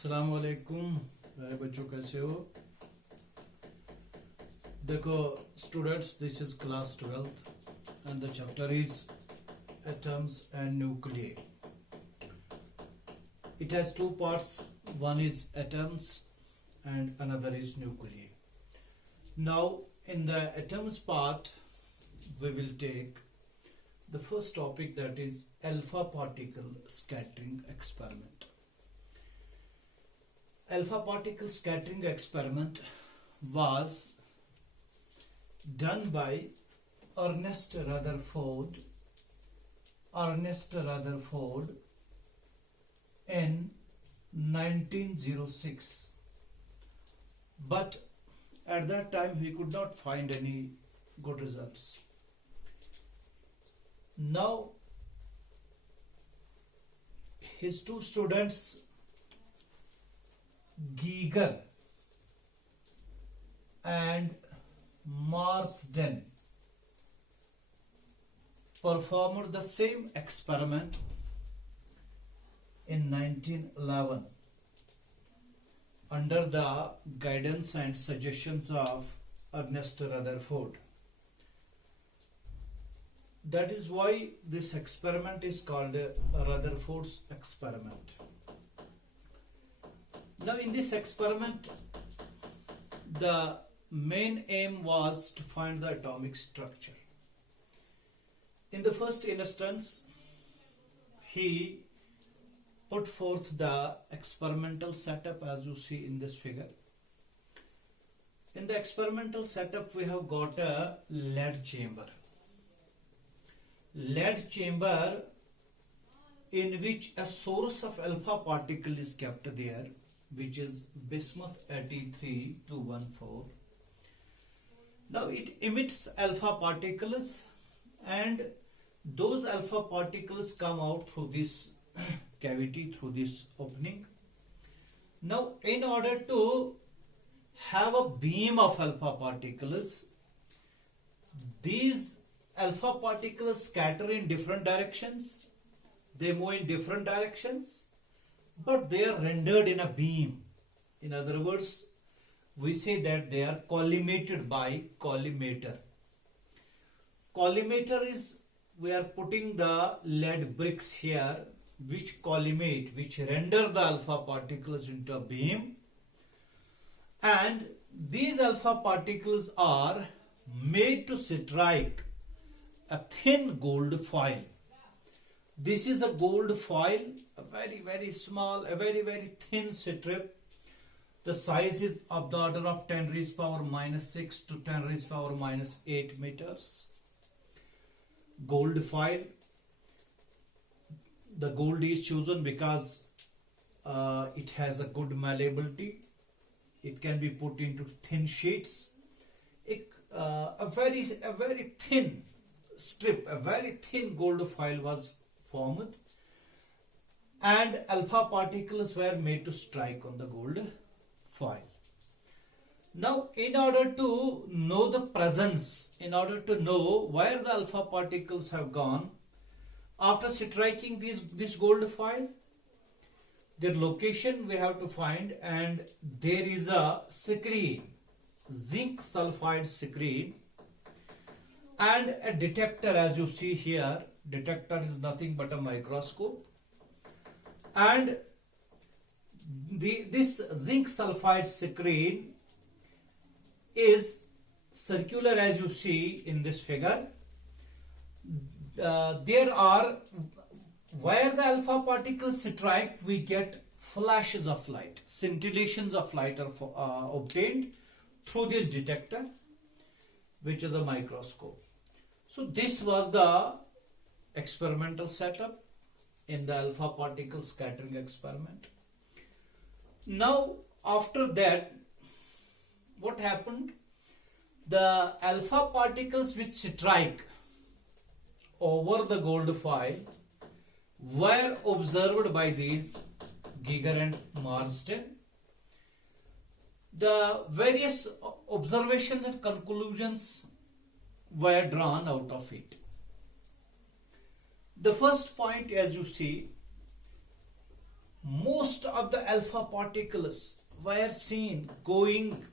अस्सलाम वालेकुम प्यारे बच्चों, कैसे हो? देखो students, this is class 12th and the chapter is atoms and nuclei. It has two parts. One is atoms and another is nuclei. Now in the atoms part we will take the first topic, that is alpha particle scattering experiment. Alpha particle scattering experiment was done by Ernest Rutherford in 1906, but at that time he could not find any good results. Now his two students, Geiger and Marsden, performed the same experiment in 1911 under the guidance and suggestions of Ernest Rutherford. That is why this experiment is called Rutherford's experiment. Now in this experiment, the main aim was to find the atomic structure. In the first instance, he put forth the experimental setup as you see in this figure. In the experimental setup we have got a lead chamber. Lead chamber in which a source of alpha particle is kept there, which is bismuth 83-214. Now it emits alpha particles and those alpha particles come out through this cavity, through this opening. Now in order to have a beam of alpha particles, these alpha particles scatter in different directions, they move in different directions, but they are rendered in a beam. In other words, we say that they are collimated by collimator. Collimator is, we are putting the lead bricks here which collimate, which render the alpha particles into a beam, and these alpha particles are made to strike a thin gold foil. This is a gold foil, a very small, a very thin strip. The size is of the order of 10 raised power minus 6 to 10 raised power minus 8 meters. Gold foil. The gold is chosen because it has a good malleability. It can be put into thin sheets. A very thin strip, a very thin gold foil was formed, and alpha particles were made to strike on the gold foil. Now in order to know the presence, in order to know where the alpha particles have gone after striking this gold foil, their location we have to find, and there is a screen, zinc sulfide screen, and a detector. As you see here, detector is nothing but a microscope, and this zinc sulfide screen is circular, as you see in this figure. There are, where the alpha particles strike, we get flashes of light, scintillations of light are obtained through this detector, which is a microscope. So this was the experimental setup in the alpha particle scattering experiment. Now after that, what happened? The alpha particles which strike over the gold foil were observed by these Geiger and Marsden. The various observations and conclusions were drawn out of it. The first point, as you see, most of the alpha particles were seen going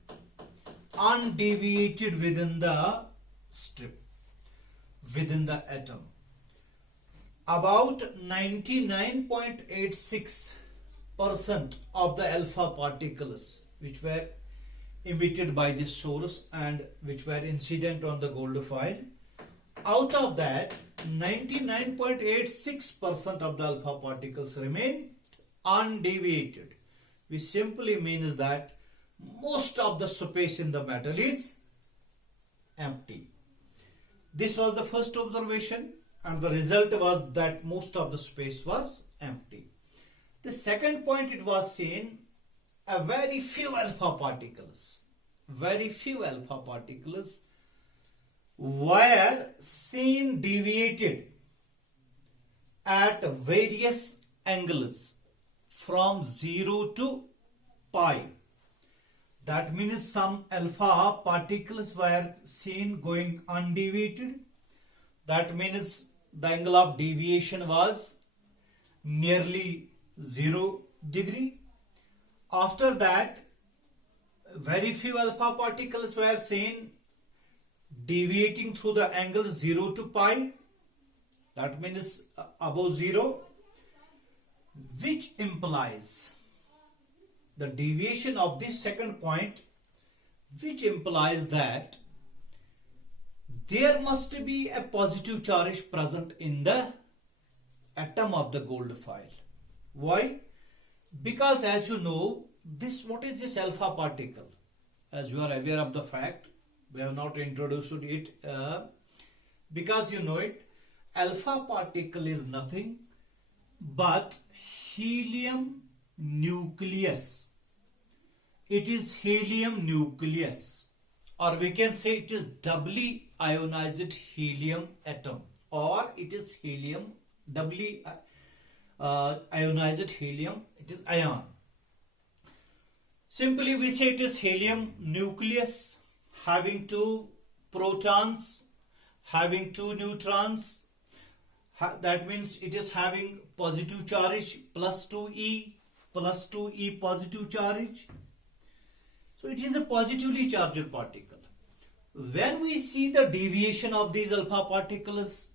undeviated within the strip, within the atom. About 99.86% of the alpha particles which were emitted by this source and which were incident on the gold foil, out of that 99.86% of the alpha particles remain undeviated, which simply means that most of the space in the metal is empty. This was the first observation, and the result was that most of the space was empty. The second point, it was seen a very few alpha particles were seen deviated at various angles from 0 to pi. That means some alpha particles were seen going undeviated. That means the angle of deviation was nearly 0 degree. After that, very few alpha particles were seen deviating through the angle 0 to pi. That means above 0, which implies the deviation of this second point, which implies that there must be a positive charge present in the atom of the gold foil. Why? Because as you know, what is this alpha particle? As you are aware of the fact, we have not introduced it because you know it. Alpha particle is nothing but helium nucleus. It is helium nucleus, or we can say it is doubly ionized helium atom, or it is helium doubly ionized helium, it is ion. Simply we say it is helium nucleus having 2 protons, having 2 neutrons. That means it is having positive charge plus 2e positive charge. So it is a positively charged particle. When we see the deviation of these alpha particles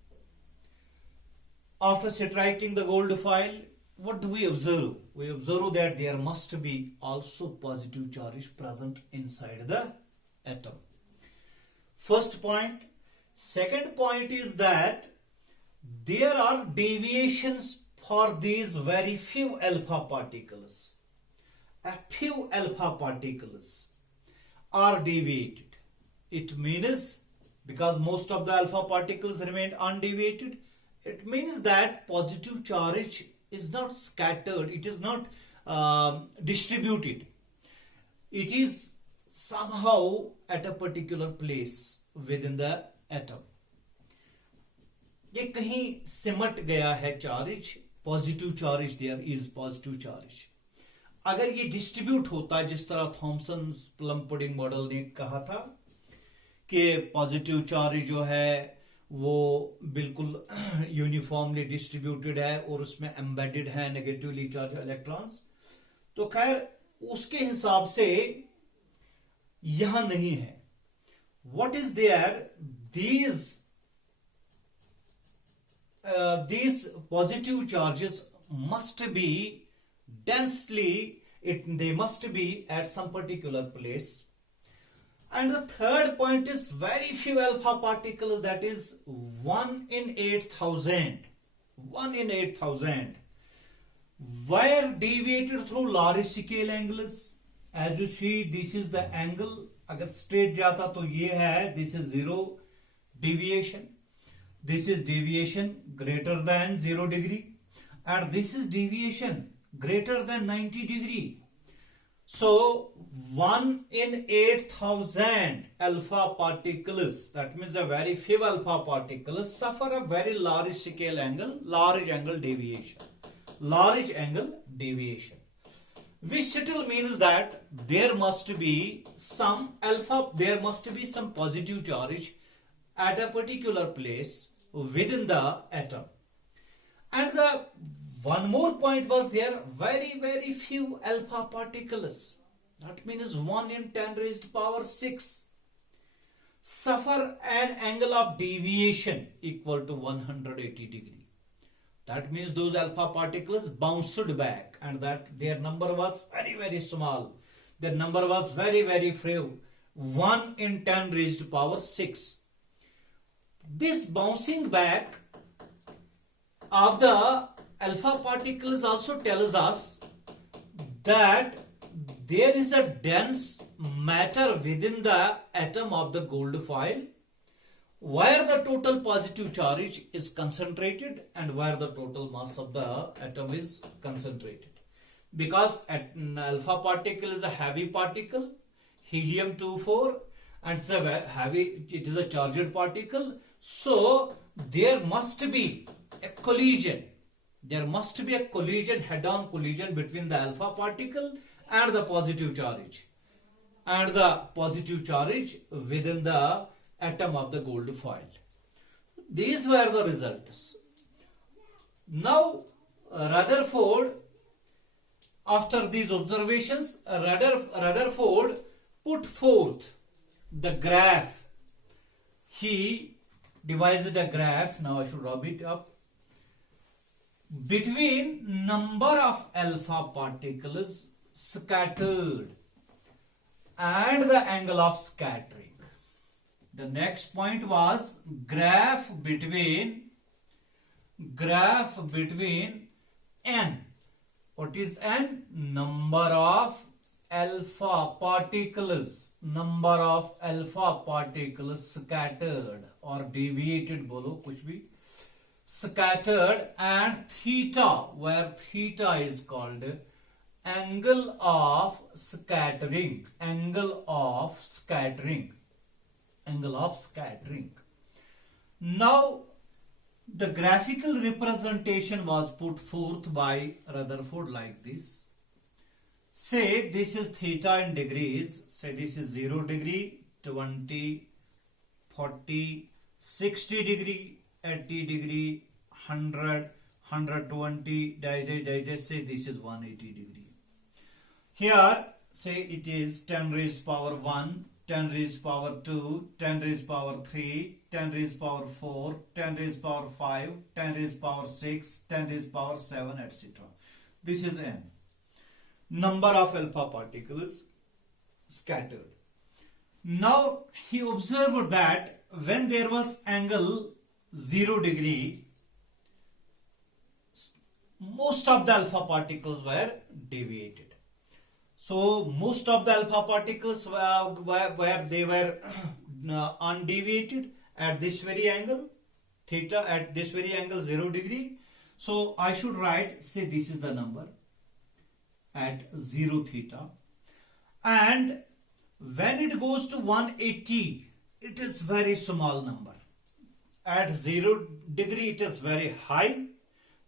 after striking the gold foil, what do we observe? We observe that there must be also positive charge present inside the atom. First point. Second point is that there are deviations for these very few alpha particles. A few alpha particles are deviated. It means, because most of the alpha particles remain undeviated, it means that positive charge is not scattered, it is not distributed. It is somehow at a particular place within the atom. ये कहीं सिमट गया है charge, positive charge, there is positive charge. अगर ये distribute होता है जिस तरह थॉमसन प्लम पुडिंग मॉडल ने कहा था कि पॉजिटिव चार्ज जो है वो बिल्कुल यूनिफॉर्मली डिस्ट्रीब्यूटेड है और उसमें एम्बेडेड है नेगेटिवली चार्ज इलेक्ट्रॉन्स, तो खैर उसके हिसाब से यहां नहीं है. What is there, these positive charges must be densely, they must be at some particular place. And the third point is very few alpha particles, that is 1 in 8,000 were deviated through large scale angles. As you see, this is the angle. अगर straight जाता तो ये है, this is 0 deviation. This is deviation greater than 0 degree, and this is deviation greater than 90 degree. So 1 in 8,000 alpha particles, that means a very few alpha particles suffer a very large scale angle, large angle deviation, which still means that there must be some positive charge at a particular place within the atom. And the One more point was there, very few alpha particles. That means 1 in 10 raised power 6 suffer an angle of deviation equal to 180 degree. That means those alpha particles bounced back, and that their number was very small. Their number was very few. 1 in 10 raised to power 6. This bouncing back of the alpha particles also tells us that there is a dense matter within the atom of the gold foil, where the total positive charge is concentrated and where the total mass of the atom is concentrated. Because an alpha particle is a heavy particle, helium-24, and it's a heavy, it is a charged particle, so there must be a collision. There must be a collision, head-on collision between the alpha particle and the positive charge, and the positive charge within the atom of the gold foil. These were the results. Now Rutherford, after these observations, Rutherford put forth the graph. He devised a graph, now I should rub it up, between number of alpha particles scattered and the angle of scattering. The next point was graph between n. What is n? Number of alpha particles. Number of alpha particles scattered or deviated, bolo kuch bhi, scattered, and theta, where theta is called angle of scattering. Angle of scattering. Angle of scattering. Now the graphical representation was put forth by Rutherford like this. Say this is theta in degrees. Say this is 0 degree, 20, 40, 60 degree, 80 degree, 100, 120, say this is 180 degree. Here say it is 10 raised power 1, 10 raised power 2, 10 raised power 3, 10 raised power 4, 10 raised power 5, 10 raised power 6, 10 raised power 7, etc. This is n. Number of alpha particles scattered. Now he observed that when there was angle 0 degree, most of the alpha particles were deviated. So most of the alpha particles where they were undeviated at this very angle, theta, at this very angle 0 degree. So I should write, say this is the number at 0 theta, and when it goes to 180, it is very small number. At 0 degree it is very high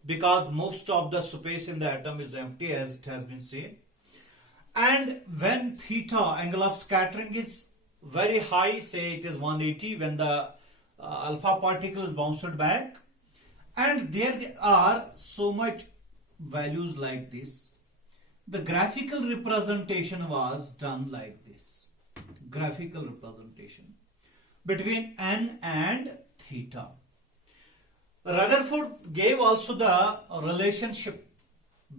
because most of the space in the atom is empty, as it has been seen. And when theta, angle of scattering, is very high, say it is 180, when the alpha particle is bounced back, and there are so much values like this, the graphical representation was done like this. Graphical representation between n and theta. Rutherford gave also the relationship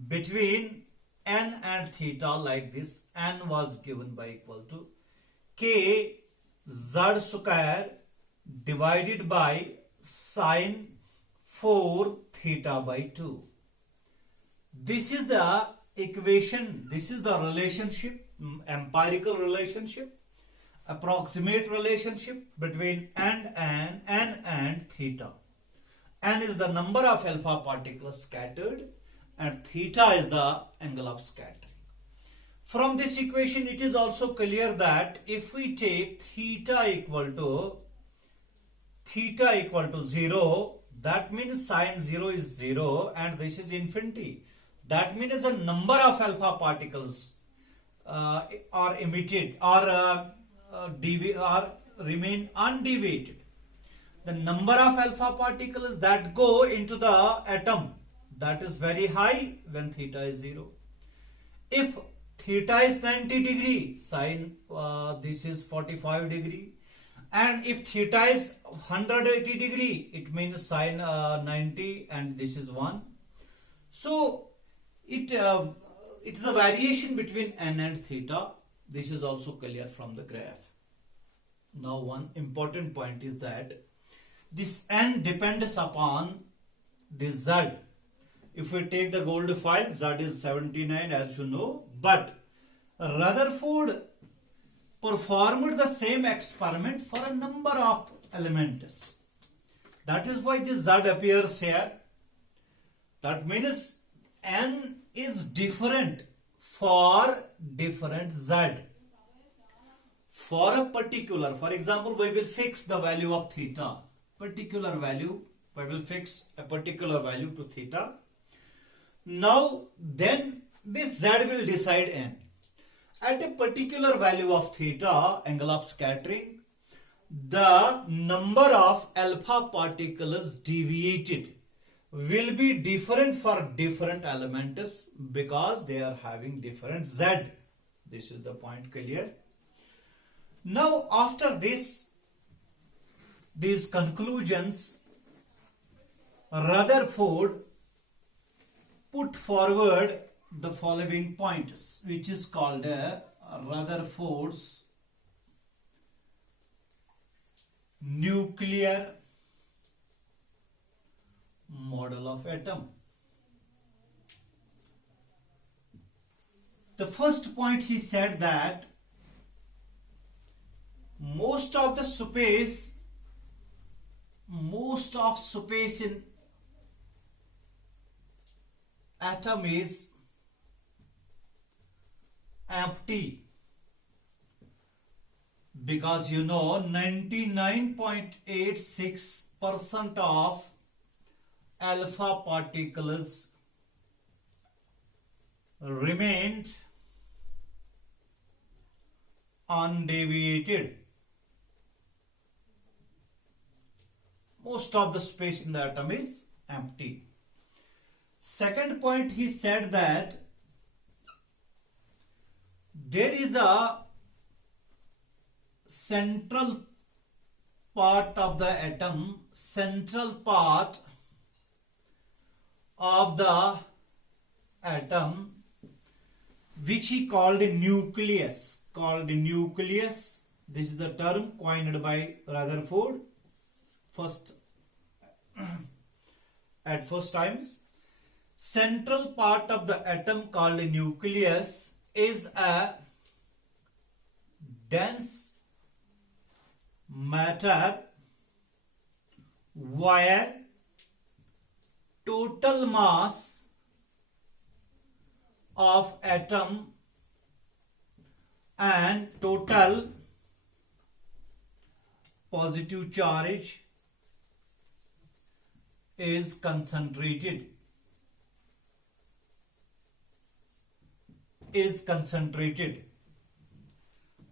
between n and theta like this. N was given by equal to k z square divided by sine 4 theta by 2. This is the equation, this is the relationship, empirical relationship, approximate relationship between n and theta. N is the number of alpha particles scattered and theta is the angle of scattering. From this equation it is also clear that if we take theta equal to 0, that means sine 0 is 0 and this is infinity. That means the number of alpha particles are emitted or remain undeviated. The number of alpha particles that go into the atom that is very high when theta is 0. If theta is 90 degree, sine this is 45 degree. And if theta is 180 degree, it means sine 90 and this is 1. So it is a variation between n and theta. This is also clear from the graph. Now one important point is that this n depends upon the z. If we take the gold file, z is 79 as you know, but Rutherford performed the same experiment for a number of elements. That is why the z appears here. That means n is different for different z. For a particular, for example, we will fix the value of theta. Particular value, we will fix a particular value to theta. Now, then this z will decide n. At a particular value of theta, angle of scattering, the number of alpha particles deviated will be different for different elements because they are having different z. This is the point clear. Now, after this, these conclusions, Rutherford put forward the following points, which is called Rutherford's nuclear model of atom. The first point, he said that most of space in atom is empty, because you know 99.86% of alpha particles remained undeviated. Most of the space in the atom is empty. Second point, he said that there is a central part of the atom, central part of the atom, which he called a nucleus. This is the term coined by Rutherford at first times. Central part of the atom called a nucleus is a dense matter where total mass of atom and total positive charge is concentrated.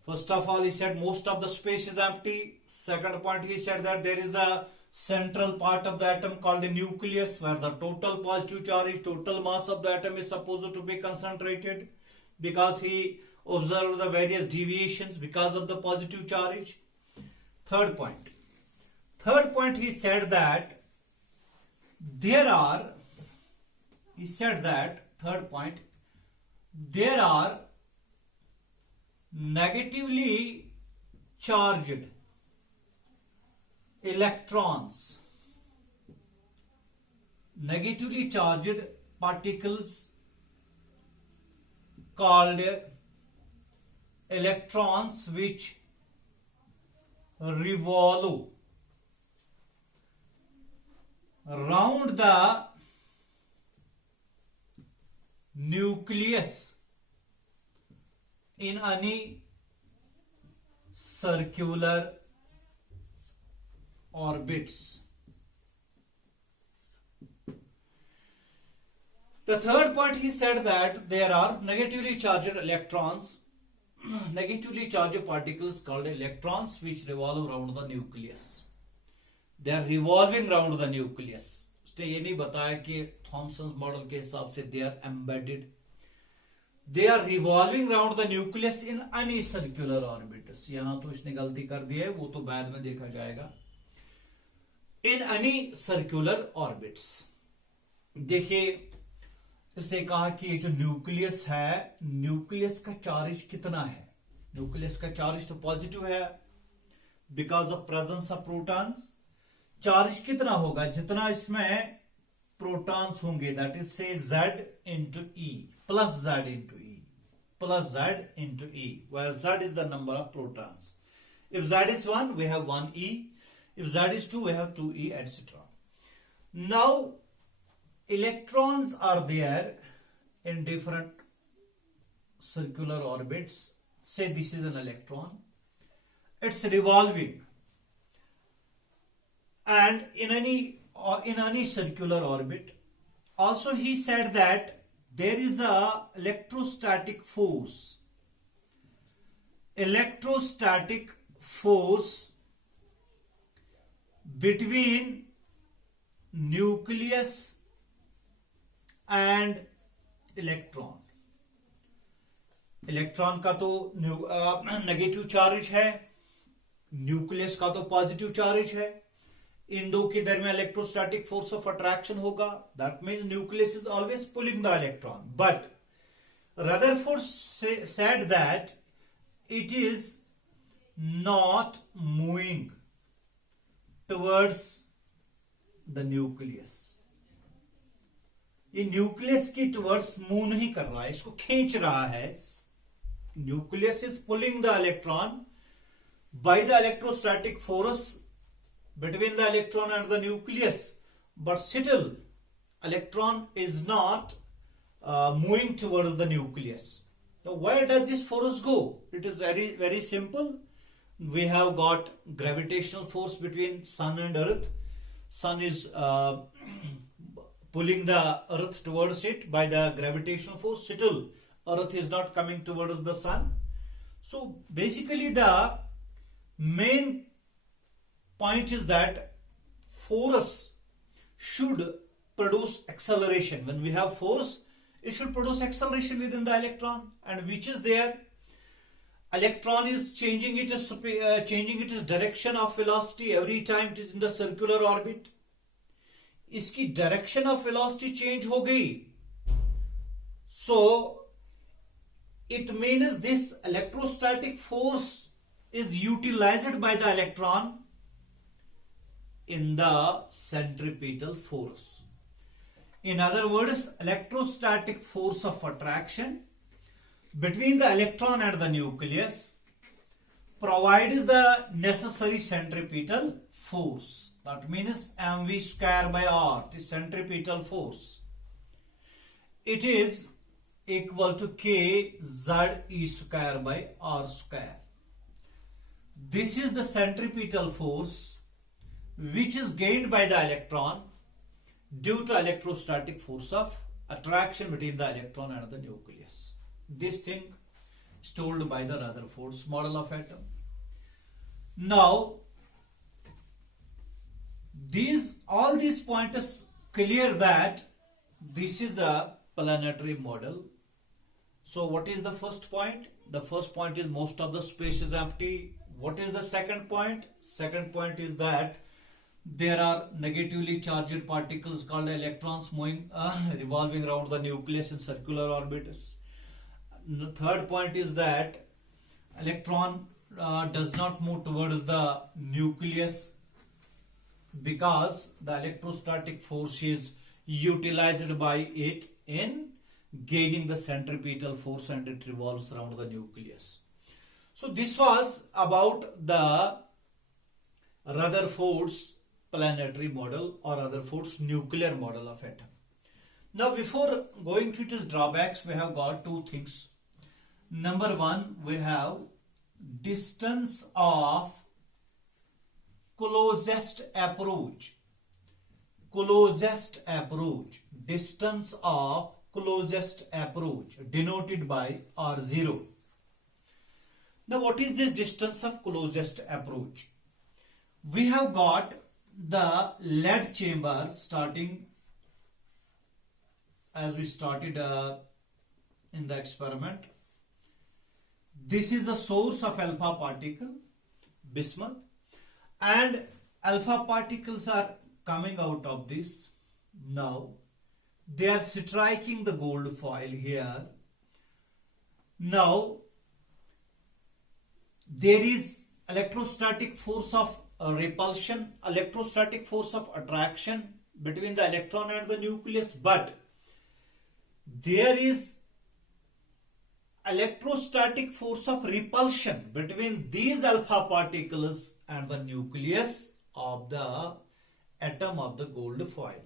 First of all, he said most of the space is empty. Second point, he said that there is a central part of the atom called the nucleus where the total positive charge, total mass of the atom is supposed to be concentrated, because he observed the various deviations because of the positive charge. Third point, he said that there are negatively charged electrons, negatively charged particles called electrons, which revolve around the nucleus in any circular orbits. The third point, he said that there are negatively charged electrons, negatively charged particles called electrons, which revolve around the nucleus. They are revolving around the nucleus. उसने ये नहीं बताया कि Thompson model के हिसाब से they are embedded, they are revolving round the nucleus in any circular orbits. यहां तो इसने गलती कर दी है, वो तो बाद में देखा जाएगा। इन एनी सर्कुलर ऑर्बिट्स, देखिए इसे कहा कि ये जो न्यूक्लियस है, न्यूक्लियस का चार्ज कितना है? न्यूक्लियस का चार्ज तो पॉजिटिव है because of presence of protons. Charge कितना होगा? जितना इसमें प्रोटॉन्स होंगे, दैट इज से Z into E plus Z into E plus Z into E, where Z is the number of protons. If Z is 1, we have 1e. If Z is 2, we have 2e, etc. Now, electrons are there in different circular orbits. Say this is an electron. It's revolving, and in any circular orbit. Also, he said that there is a electrostatic force. Electrostatic force between nucleus and electron. Electron का तो negative charge है, nucleus का तो positive charge है। इन दो के दरमियान electrostatic force of attraction होगा। That means nucleus is always pulling the electron, but Rutherford said that it is not moving towards the nucleus. ये न्यूक्लियस की टुवर्ड्स मूव नहीं कर रहा है, इसको खींच रहा है। Nucleus is pulling the electron by the electrostatic force between the electron and the nucleus, but still electron is not moving towards the nucleus. So where does this force go? It is very simple. We have got gravitational force between sun and earth. Sun is pulling the earth towards it by the gravitational force. Still earth is not coming towards the sun. So basically the main point is that force should produce acceleration. When we have force, it should produce acceleration within the electron, and which is there. Electron is changing its direction of velocity every time it is in the circular orbit. इसकी direction of velocity change हो गई, so it means this electrostatic force is utilized by the electron in the centripetal force. In other words, electrostatic force of attraction between the electron and the nucleus provides the necessary centripetal force. That means mv square by r, the centripetal force. It is equal to k z e square by r square. This is the centripetal force which is gained by the electron due to electrostatic force of attraction between the electron and the nucleus. This thing is told by the Rutherford's model of atom. Now, all these pointers clear that this is a planetary model. So what is the first point? The first point is most of the space is empty. What is the second point? Second point is that there are negatively charged particles called electrons moving, revolving around the nucleus in circular orbits. The third point is that electron does not move towards the nucleus because the electrostatic force is utilized by it in gaining the centripetal force, and it revolves around the nucleus. So this was about the Rutherford's planetary model or Rutherford's nuclear model of atom. Now before going to its drawbacks, we have got two things. Number one, we have distance of closest approach. Closest approach. Distance of closest approach denoted by R0. Now what is this distance of closest approach? We have got the lead chamber starting as we started in the experiment. This is the source of alpha particle, bismuth, and alpha particles are coming out of this. Now they are striking the gold foil here. Now there is electrostatic force of repulsion, electrostatic force of attraction between the electron and the nucleus, but there is electrostatic force of repulsion between these alpha particles and the nucleus of the atom of the gold foil.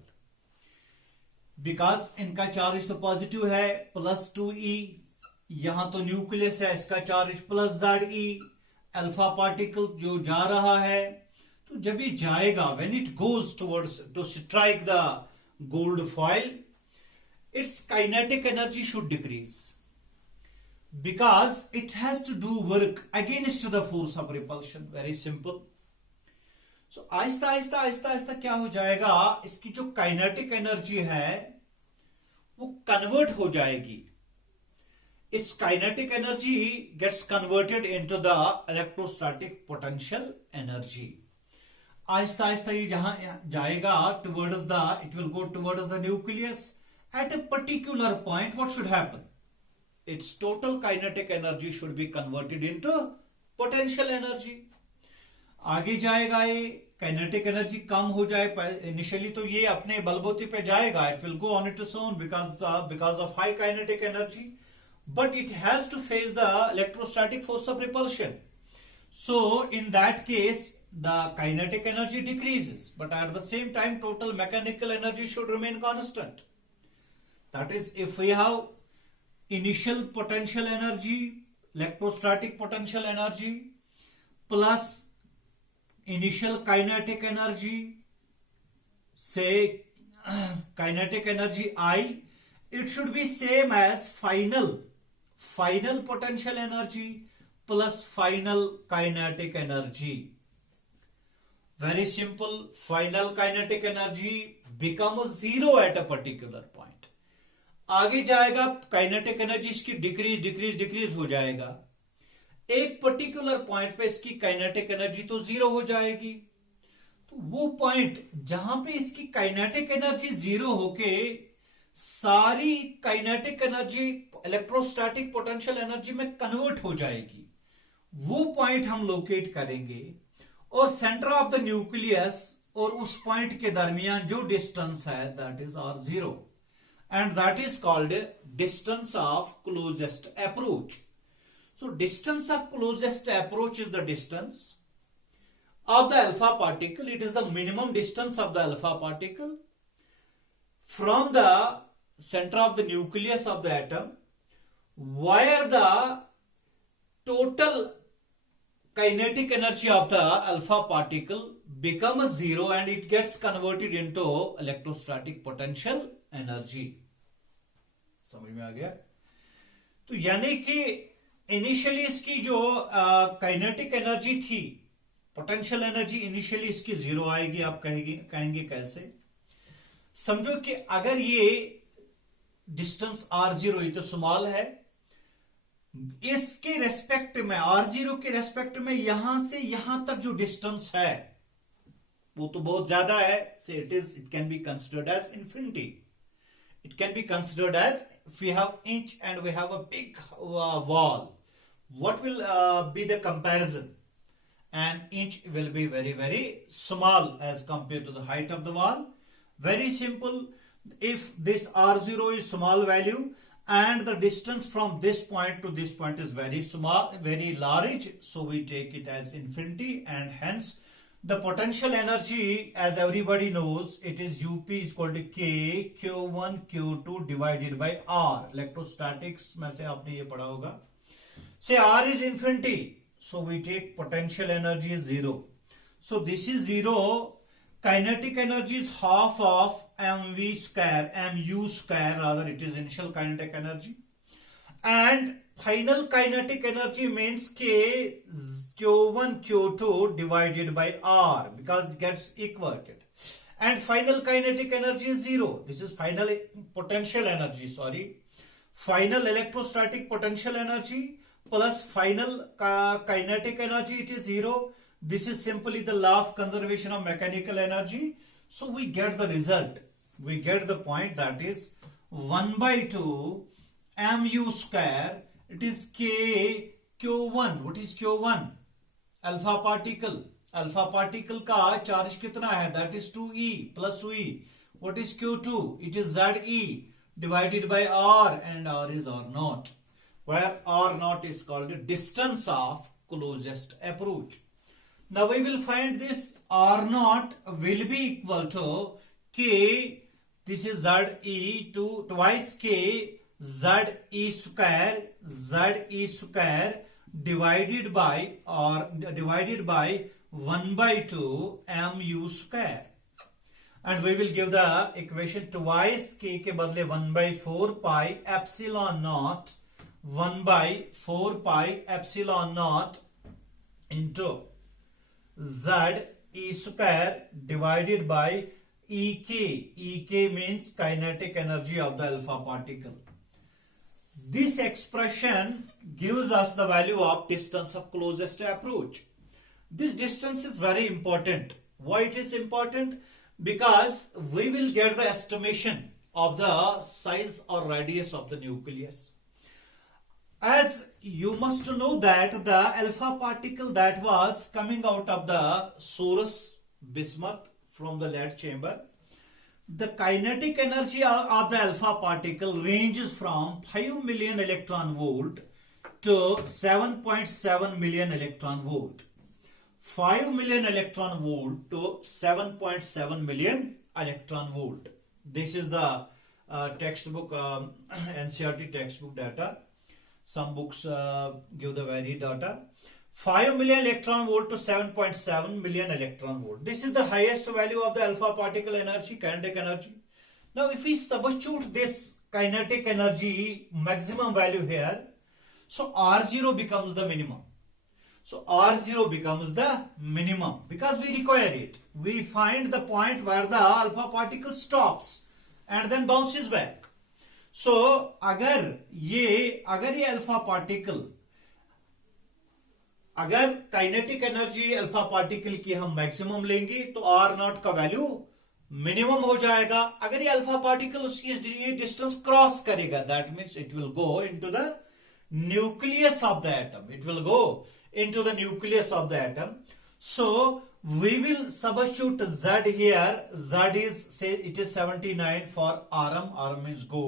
Because इनका charge तो positive है +2e, यहां तो nucleus है, इसका charge +Ze, alpha particle जो जा रहा है, तो जब ये जाएगा, when it goes towards to strike the gold foil, its kinetic energy should decrease because it has to do work against the force of repulsion. Very simple. So Aahista Aahista Aahista Aahista क्या हो जाएगा, इसकी जो काइनेटिक एनर्जी है वो कन्वर्ट हो जाएगी. Its kinetic energy gets converted into the electrostatic potential energy. Aahista Aahista ये जहां जाएगा towards the, it will go towards the nucleus. At a particular point, what should happen? Its total kinetic energy should be converted into potential energy. आगे जाएगा ये, kinetic energy कम हो जाए. Initially तो ये अपने बलबूते पे जाएगा, it will go on its own because of high kinetic energy, but it has to face the electrostatic force of repulsion. So in that case the kinetic energy decreases, but at the same time total mechanical energy should remain constant. That is, if we have initial potential energy, electrostatic potential energy plus initial kinetic energy, say kinetic energy I, it should be same as final potential energy plus final kinetic energy. Very simple. Final kinetic energy becomes 0 at a particular point. आगे जाएगा, kinetic energy इसकी decrease हो जाएगा. एक particular point पे इसकी kinetic energy तो 0 हो जाएगी. तो वो पॉइंट जहां पे इसकी काइनेटिक एनर्जी 0 होके सारी kinetic energy electrostatic potential energy में कन्वर्ट हो जाएगी, वो पॉइंट हम लोकेट करेंगे. और सेंटर ऑफ द न्यूक्लियस और उस पॉइंट के दरमियान जो डिस्टेंस है, that is r0, and that is called distance of closest approach. So distance of closest approach is the distance of the alpha particle. It is the minimum distance of the alpha particle from the center of the nucleus of the atom, where the total kinetic energy of the alpha particle becomes 0 and it gets converted into electrostatic potential energy. समझ में आ गया? तो यानी कि initially इसकी जो kinetic energy थी, potential energy initially इसकी 0 आएगी. आप कहेंगे कैसे? समझो कि अगर ये डिस्टेंस r0 ये तो स्मॉल है, इसके रेस्पेक्ट में r0 के रेस्पेक्ट में यहां से यहां तक जो डिस्टेंस है वो तो बहुत ज्यादा है. से it can be considered as infinity. It can be considered as, if we have inch and we have a big wall, what will be the comparison? An inch will be very, very small as compared to the height of the wall. Very simple. If this R0 is small value and the distance from this point to this point is very small, very large, so we take it as infinity, and hence the potential energy, as everybody knows, it is UP is equal to K Q1 Q2 divided by R. Electrostatics में से आपने ये पढ़ा होगा. Say R is infinity, so we take potential energy is 0. So this is 0. Kinetic energy is half of mv square, mu square rather, it is initial kinetic energy. and final kinetic energy means K Q1 Q2 divided by R, because it gets equated. And final kinetic energy is 0. This is final potential energy, final electrostatic potential energy plus final kinetic energy, it is 0. This is simply the law of conservation of mechanical energy. So we get the result. We get the point, that is 1 by 2 mu square. It is K Q1. What is Q1? Alpha particle. Alpha particle का charge कितना है? That is 2e plus 2e. What is Q2? It is Ze divided by R, and R is R naught, where R naught is called the distance of closest approach. Now we will find this R naught will be equal to K, this is Ze, to twice K Ze square divided by 1 by 2 mu square. And we will give the equation twice K के बदले 1 by 4 pi epsilon naught 1 by 4 pi epsilon naught into Ze square divided by Ek. Ek means kinetic energy of the alpha particle. This expression gives us the value of distance of closest approach. This distance is very important. Why it is important? Because we will get the estimation of the size or radius of the nucleus. As you must know that the alpha particle that was coming out of the Soros bismuth from the lead chamber, the kinetic energy of the alpha particle ranges from 5 million electron volt to 7.7 million electron volt. 5 million electron volt to 7.7 million electron volt. This is the textbook, NCERT textbook data. Some books give the varied data. 5 million electron volt to 7.7 million electron volt. This is the highest value of the alpha particle energy, kinetic energy. Now if we substitute this kinetic energy maximum value here, so R0 becomes the minimum. So R0 becomes the minimum because we require it. We find the point where the alpha particle stops and then bounces back. So अगर ये alpha particle, अगर kinetic energy alpha particle की हम maximum लेंगे तो are not का value minimum हो जाएगा. अगर ये अल्फा पार्टिकल उसकी ये डिस्टेंस क्रॉस करेगा, that means it will go into the nucleus of the atom. It will go into the nucleus of the atom. So we will substitute Z here. Z is, say it is 79 for Rm. Rm means gold.